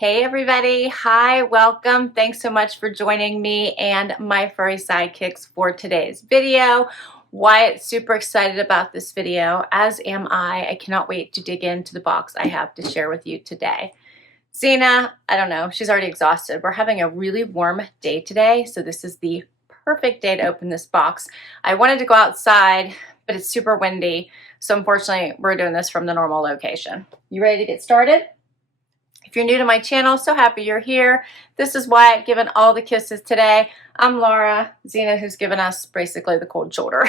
Hey everybody, hi, welcome. Thanks so much for joining me and my furry sidekicks for today's video. Wyatt's super excited about this video, as am I. I cannot wait to dig into the box I have to share with you today. Zena, I don't know, she's already exhausted. We're having a really warm day today, so this is the perfect day to open this box. I wanted to go outside, but it's super windy, so unfortunately we're doing this from the normal location. You ready to get started? If you're new to my channel, so happy you're here. This is Wyatt giving all the kisses today. I'm Laura, Zena, who's given us basically the cold shoulder.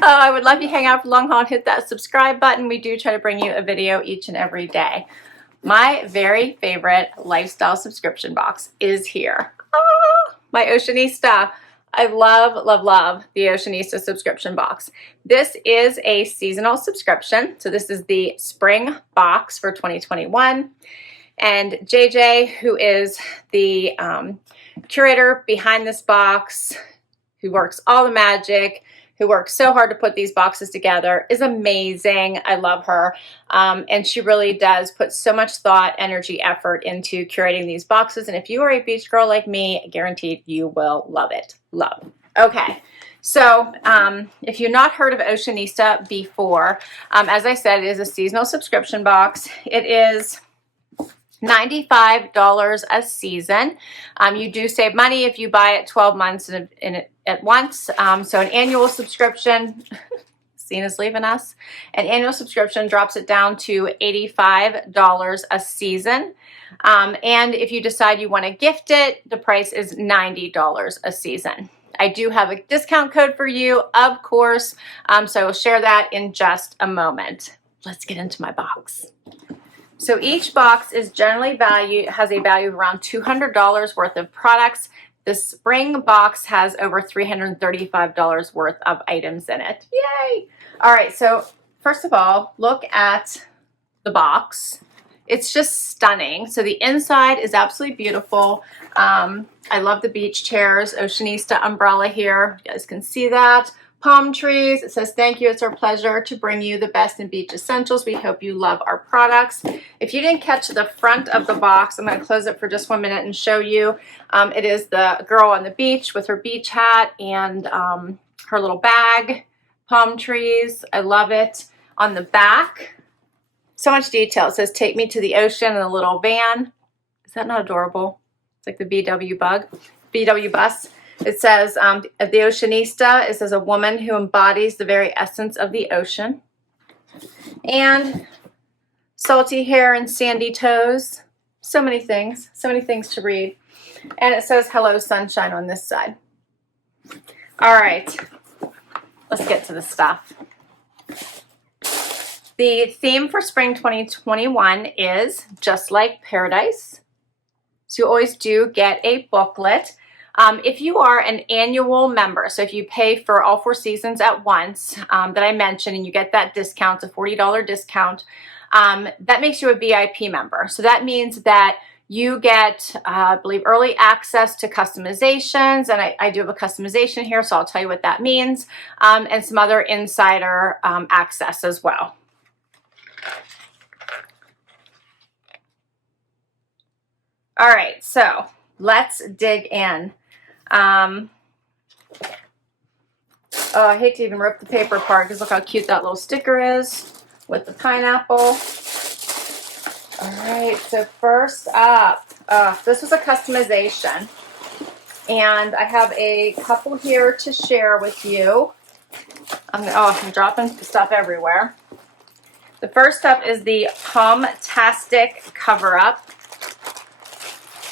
I would love you to hang out for long haul and hit that subscribe button. We do try to bring you a video each and every day. My very favorite lifestyle subscription box is here. My Oceanista. I love, love, love the Oceanista subscription box. This is a seasonal subscription. So this is the spring box for 2021. And JJ, who is the curator behind this box, who works all the magic, who works so hard to put these boxes together, is amazing. I love her. And she really does put so much thought, energy, effort into curating these boxes. And if you are a beach girl like me, guaranteed you will love it. Love. Okay. So if you've not heard of Oceanista before, as I said, it is a seasonal subscription box. It is $95 a season. You do save money if you buy it 12 months at once. So an annual subscription, Zena's leaving us, an annual subscription drops it down to $85 a season. And if you decide you want to gift it, the price is $90 a season. I do have a discount code for you, of course, so I will share that in just a moment. Let's get into my box. So each box is generally has a value of around $200 worth of products. The spring box has over $335 worth of items in it. Yay! All right, so first of all, look at the box. It's just stunning. So the inside is absolutely beautiful. I love the beach chairs, Oceanista umbrella here. You guys can see that. Palm trees. It says, thank you. It's our pleasure to bring you the best in beach essentials. We hope you love our products. If you didn't catch the front of the box, I'm going to close it for just 1 minute and show you. It is the girl on the beach with her beach hat and her little bag. Palm trees. I love it. On the back, so much detail. It says, take me to the ocean in a little van. Is that not adorable? It's like the VW bus. It says, the Oceanista, it says a woman who embodies the very essence of the ocean. And salty hair and sandy toes. So many things to read. And it says, hello, sunshine on this side. All right, let's get to the stuff. The theme for spring 2021 is just like paradise. So you always do get a booklet. If you are an annual member, so if you pay for all 4 seasons at once that I mentioned and you get that discount, a $40 discount, that makes you a VIP member. So that means that you get, I believe, early access to customizations, and I do have a customization here, so I'll tell you what that means, and some other insider access as well. All right, so let's dig in. Oh, I hate to even rip the paper apart because look how cute that little sticker is with the pineapple. All right, so first up, this was a customization. And I have a couple here to share with you. I'm dropping stuff everywhere. The first up is the Palm-tastic cover-up.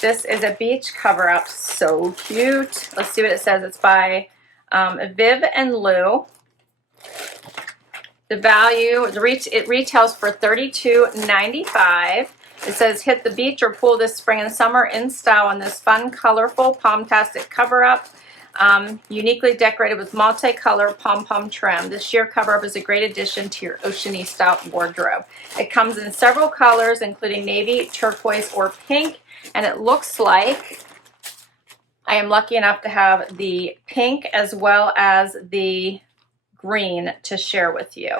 This is a beach cover-up, so cute. Let's see what it says. It's by Viv and Lou. The value, it retails for $32.95. It says, hit the beach or pool this spring and summer in style on this fun, colorful Palm-tastic cover-up. Uniquely decorated with multicolor pom-pom trim. This sheer cover-up is a great addition to your Oceanista wardrobe. It comes in several colors, including navy, turquoise, or pink. And it looks like I am lucky enough to have the pink as well as the green to share with you.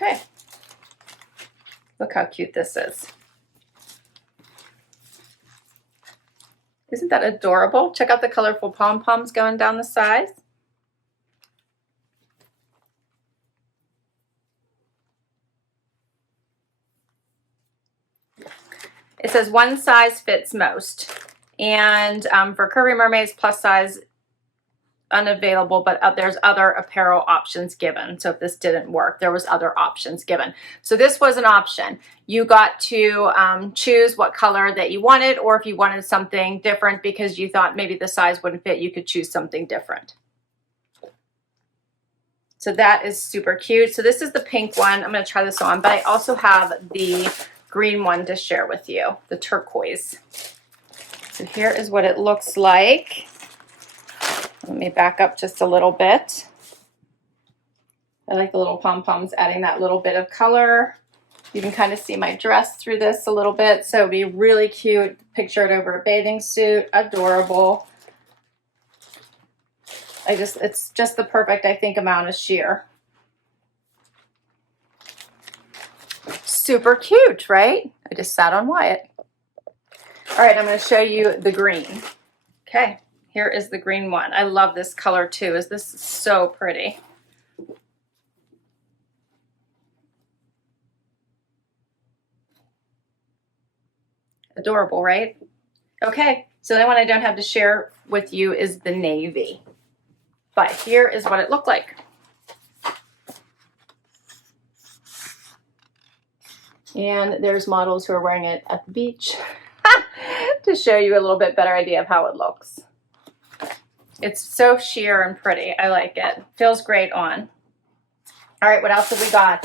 Okay. Look how cute this is. Isn't that adorable? Check out the colorful pom-poms going down the sides. It says one size fits most. And for curvy mermaids, plus size unavailable, but there's other apparel options given. So if this didn't work, there was other options given. So this was an option. You got to choose what color that you wanted, or if you wanted something different because you thought maybe the size wouldn't fit, you could choose something different. So that is super cute. So this is the pink one. I'm going to try this on, but I also have the green one to share with you, the turquoise. So here is what it looks like. Let me back up just a little bit. I like the little pom-poms adding that little bit of color. You can kind of see my dress through this a little bit, so it'd be really cute. Picture it over a bathing suit. Adorable. It's just the perfect, I think, amount of sheer. Super cute, right? I just sat on Wyatt. All right, I'm going to show you the green. Okay, here is the green one. I love this color too. This is so pretty. Adorable, right? Okay, so the one I don't have to share with you is the navy. But here is what it looked like. And there's models who are wearing it at the beach to show you a little bit better idea of how it looks. It's so sheer and pretty. I like it. Feels great on. All right, what else have we got?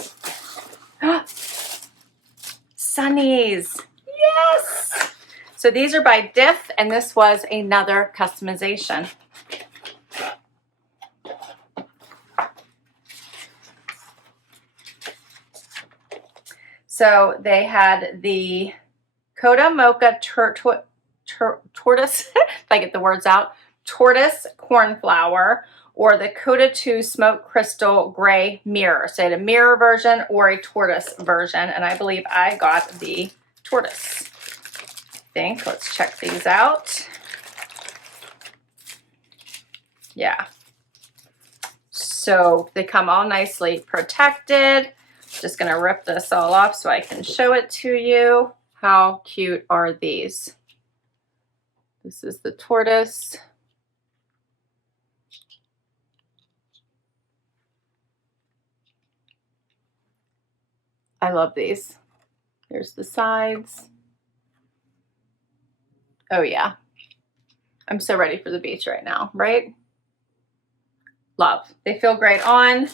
Sunnies. Yes! So these are by Diff, and this was another customization. So they had the Coda Mocha tortoise, if I get the words out, tortoise cornflower, or the Coda 2 Smoke Crystal Gray Mirror. So they had a mirror version or a tortoise version, and I believe I got the tortoise. Let's check these out. Yeah. So they come all nicely protected. Just going to rip this all off so I can show it to you. How cute are these? This is the tortoise. I love these. Here's the sides. Oh yeah. I'm so ready for the beach right now, right? Love. They feel great on.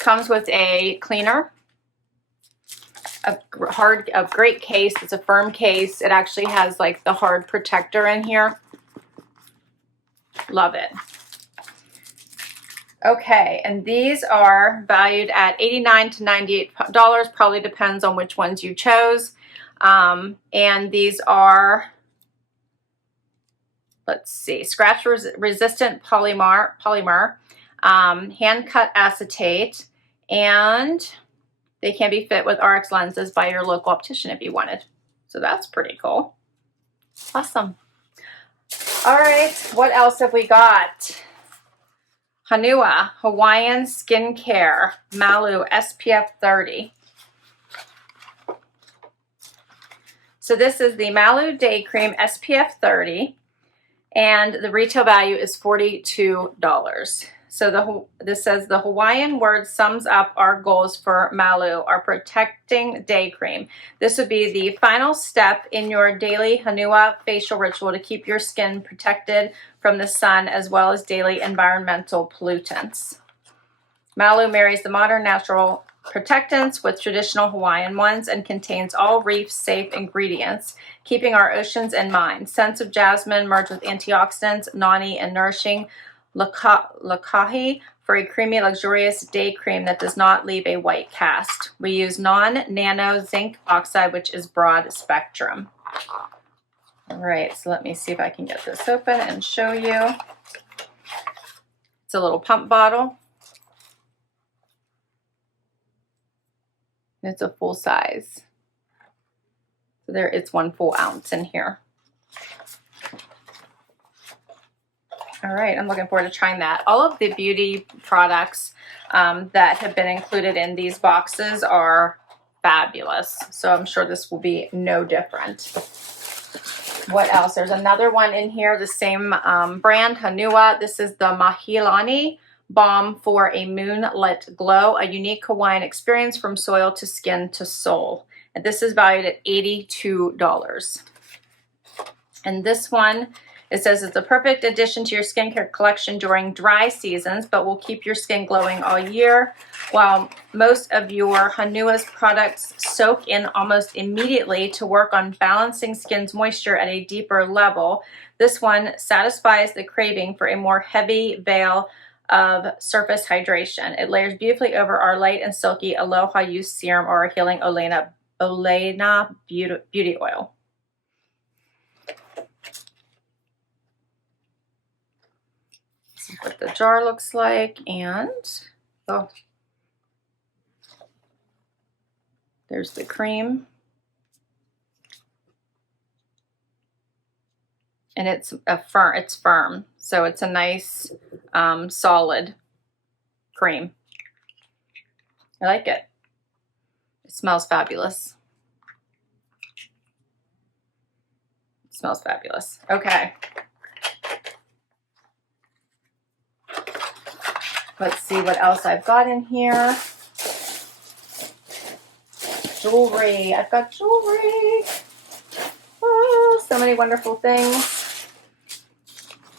Comes with a cleaner. A great case. It's a firm case. It actually has like the hard protector in here. Love it. Okay, and these are valued at $89 to $98. Probably depends on which ones you chose. And these are, let's see, scratch resistant polymer, hand cut acetate, and they can be fit with RX lenses by your local optician if you wanted. So that's pretty cool. Awesome. All right, what else have we got? Hanua Hawaiian Skincare Malu SPF 30. So this is the Malu Day Cream SPF 30, and the retail value is $42. So this says the Hawaiian word sums up our goals for Malu, our protecting day cream. This would be the final step in your daily Hanua facial ritual to keep your skin protected from the sun as well as daily environmental pollutants. Malu marries the modern natural protectants with traditional Hawaiian ones and contains all reef-safe ingredients, keeping our oceans in mind. Scents of jasmine merged with antioxidants, nani, and nourishing lakahi for a creamy, luxurious day cream that does not leave a white cast. We use non-nano zinc oxide, which is broad spectrum. All right, so let me see if I can get this open and show you. It's a little pump bottle. It's a full size. So there, it's 1 full ounce in here. All right, I'm looking forward to trying that. All of the beauty products that have been included in these boxes are fabulous. So I'm sure this will be no different. What else? There's another one in here, the same brand, Hanua. This is the Mahilani Balm for a Moonlit Glow, a unique Hawaiian experience from soil to skin to soul. And this is valued at $82. And this one, it says it's a perfect addition to your skincare collection during dry seasons, but will keep your skin glowing all year. While most of your Hanua's products soak in almost immediately to work on balancing skin's moisture at a deeper level, this one satisfies the craving for a more heavy veil of surface hydration. It layers beautifully over our light and silky Aloha Youth Serum or a healing Olena beauty oil. What the jar looks like, and oh, there's the cream, and it's firm, so it's a nice solid cream. I like it. It smells fabulous. It smells fabulous. Okay. Let's see what else I've got in here. Jewelry. I've got jewelry. Oh, so many wonderful things.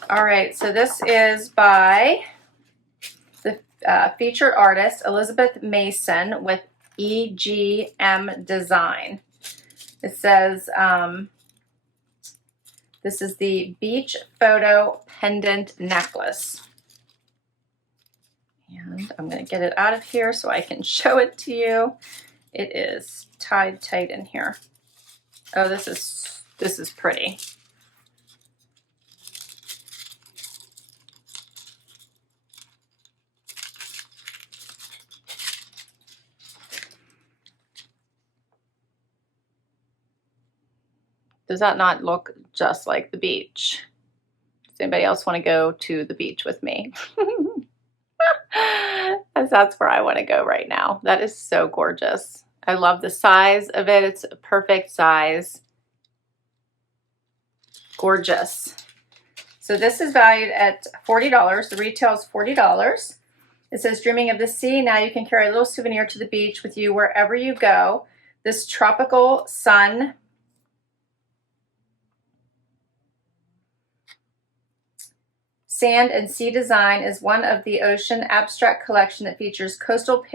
All right, so this is by the featured artist, Elizabeth Mason, with EGM Design. It says, this is the Beach Photo Pendant Necklace. And I'm going to get it out of here so I can show it to you. It is tied tight in here. Oh, this is pretty. Does that not look just like the beach? Does anybody else want to go to the beach with me? That's where I want to go right now. That is so gorgeous. I love the size of it. It's a perfect size. Gorgeous. So this is valued at $40. The retail is $40. It says, dreaming of the sea, now you can carry a little souvenir to the beach with you wherever you go. This tropical sun Sand and Sea Design is one of the Ocean Abstract collection that features coastal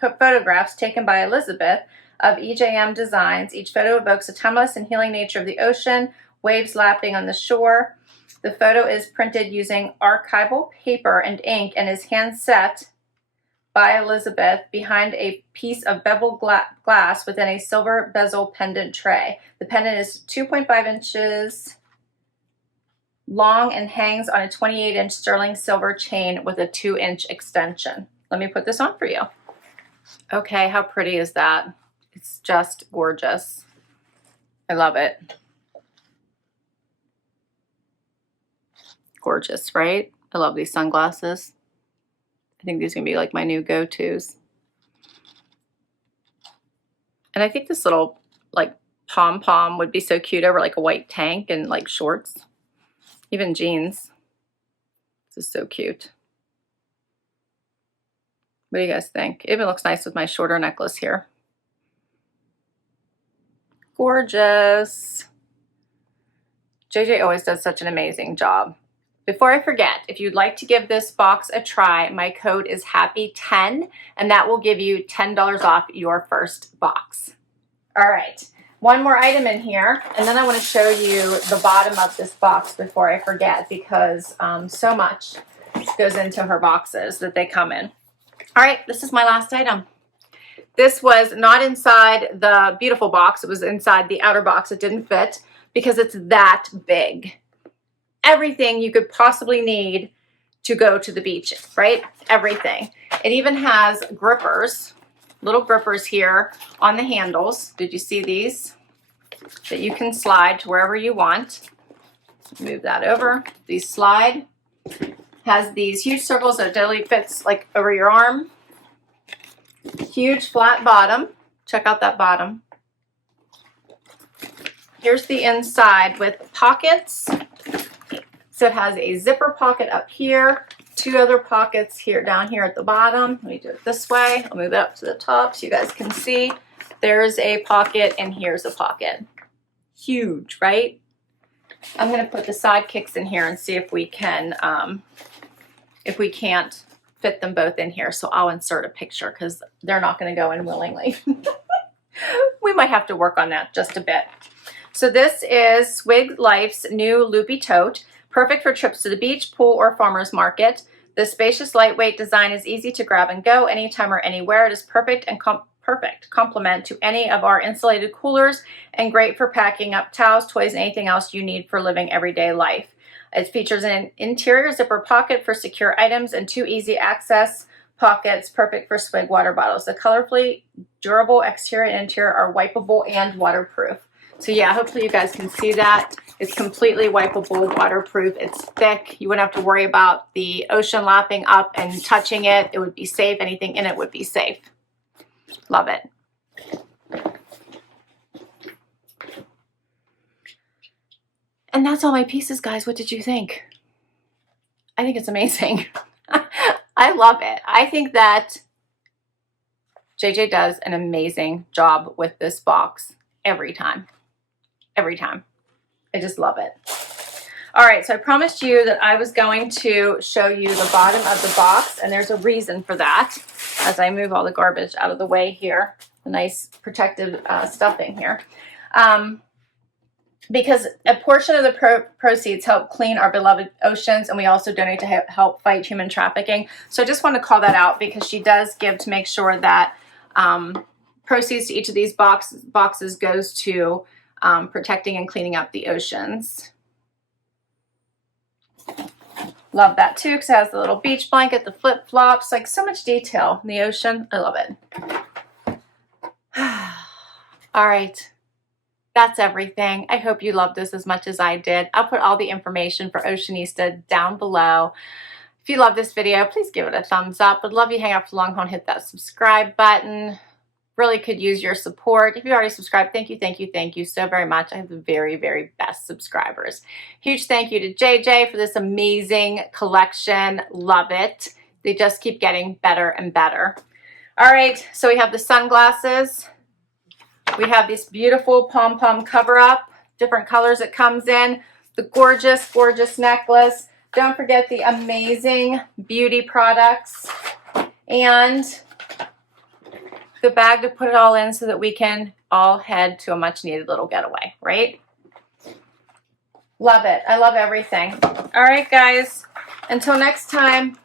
photographs taken by Elizabeth of EJM Designs. Each photo evokes a timeless and healing nature of the ocean, waves lapping on the shore. The photo is printed using archival paper and ink and is hand set by Elizabeth behind a piece of beveled glass within a silver bezel pendant tray. The pendant is 2.5 inches long and hangs on a 28-inch sterling silver chain with a 2-inch extension. Let me put this on for you. Okay, how pretty is that? It's just gorgeous. I love it. Gorgeous, right? I love these sunglasses. I think these are gonna be like my new go-tos. And I think this little like pom-pom would be so cute over like a white tank and like shorts. Even jeans. This is so cute. What do you guys think? It even looks nice with my shorter necklace here. Gorgeous. JJ always does such an amazing job. Before I forget, if you'd like to give this box a try, my code is HAPPY10, and that will give you $10 off your first box. All right. One more item in here, and then I want to show you the bottom of this box before I forget, because so much goes into her boxes that they come in. All right, this is my last item. This was not inside the beautiful box. It was inside the outer box. It didn't fit because it's that big. Everything you could possibly need to go to the beach, right? Everything. It even has grippers little grippers here on the handles. Did you see these? That you can slide to wherever you want. Move that over. These slide. Has these huge circles that totally fits like over your arm. Huge flat bottom. Check out that bottom. Here's the inside with pockets. So it has a zipper pocket up here, 2 other pockets here down here at the bottom. Let me do it this way. I'll move it up to the top so you guys can see. There's a pocket and here's a pocket. Huge, right? I'm going to put the side kicks in here and see if we can, if we can't fit them both in here. So I'll insert a picture because they're not going to go in willingly. We might have to work on that just a bit. So this is Swig Life's new loopy tote, perfect for trips to the beach, pool, or farmer's market. The spacious, lightweight design is easy to grab and go anytime or anywhere. It is perfect and perfect complement to any of our insulated coolers and great for packing up towels, toys, and anything else you need for living everyday life. It features an interior zipper pocket for secure items and 2 easy access pockets, perfect for Swig water bottles. The colorfully durable exterior and interior are wipeable and waterproof. So yeah, hopefully you guys can see that. It's completely wipeable, waterproof. It's thick. You wouldn't have to worry about the ocean lapping up and touching it. It would be safe. Anything in it would be safe. Love it. And that's all my pieces, guys. What did you think? I think it's amazing. I love it. I think that JJ does an amazing job with this box every time. Every time. I just love it. All right, so I promised you that I was going to show you the bottom of the box, and there's a reason for that as I move all the garbage out of the way here. The nice protective stuffing here. Because a portion of the proceeds help clean our beloved oceans, and we also donate to help fight human trafficking. So I just want to call that out because she does give to make sure that proceeds to each of these boxes goes to protecting and cleaning up the oceans. Love that too because it has the little beach blanket, the flip-flops, like so much detail in the ocean. I love it. All right. That's everything. I hope you loved this as much as I did. I'll put all the information for Oceanista down below. If you love this video, please give it a thumbs up. Would love you to hang out for long haul and hit that subscribe button. Really could use your support. If you already subscribed, thank you so very much. I have the very, very best subscribers. Huge thank you to JJ for this amazing collection. Love it. They just keep getting better and better. All right, so we have the sunglasses. We have this beautiful pom-pom cover-up, different colors it comes in. The gorgeous, gorgeous necklace. Don't forget the amazing beauty products. And the bag to put it all in so that we can all head to a much needed little getaway, right? Love it. I love everything. All right, guys. Until next time.